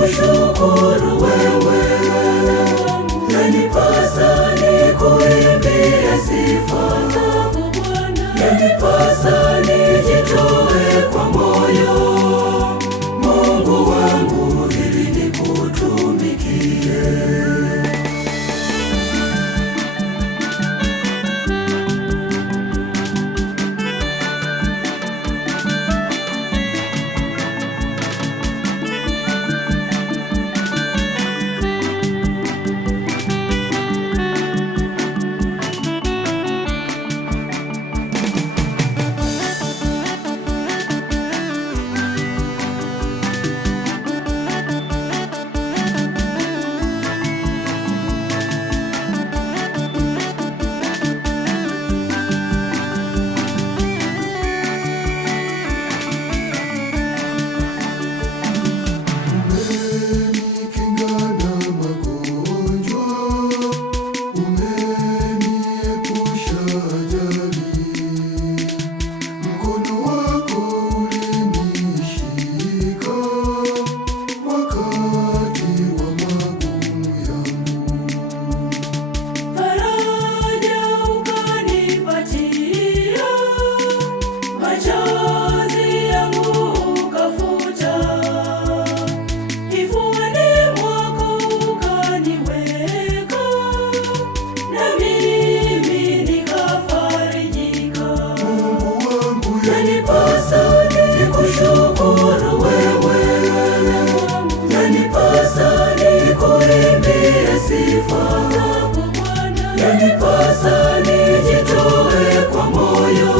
nikushukuru wewe, yanipasa nikuimbie sifa zako Bwana, yanipasa nijitoe kwa moyo, Mungu wangu, ili nikutumikie. Yanipasa nikushukuru wewe, yanipasa nikuimbie sifa zako Bwana, yanipasa nijitoe kwa moyo,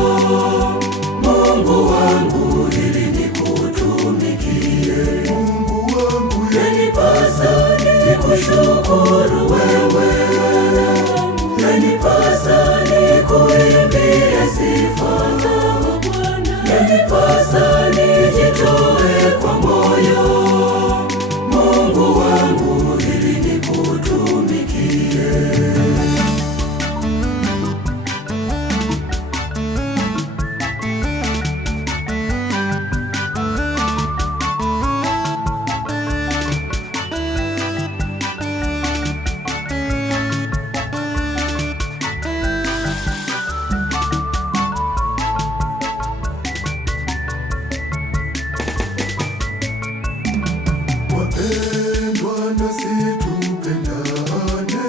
Mungu wangu, ili nikutumikie. Mungu wangu, yanipasa nikushukuru wewe, yanipasa nikuimbie sifa zako Bwana, yanipasa nijitoe kwa moyo, Mungu wangu, ili nikutumikie. Wapendwa, nasi tupendane,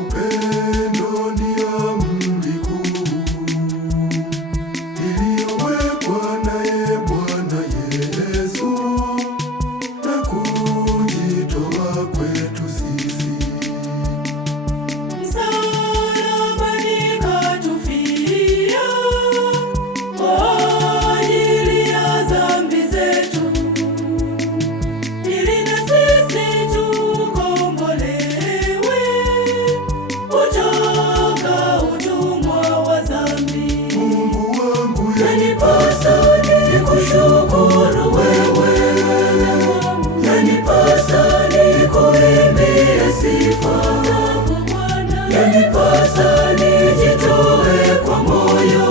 upendo ni amri kuu iliyowekwa naye Bwana Yesu na kujitoa kwetu sisi. Msalabani katufia kwa ajili ya dhambi zetu, yanipasa nikushukuru wewe, yanipasa nikuimbie sifa zako Bwana, yanipasa nijitoe kwa moyo,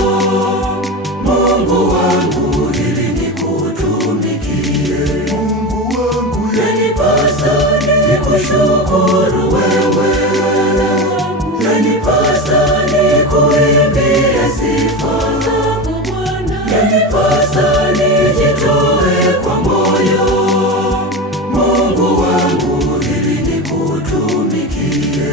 Mungu wangu, ili nikutumikie. Mungu wangu, yanipasa nikushukuru wewe, yanipasa nikuimbie sifa zako Bwana, yanipasa nijitoe kwa moyo, Mungu wangu, ili nikutumikie.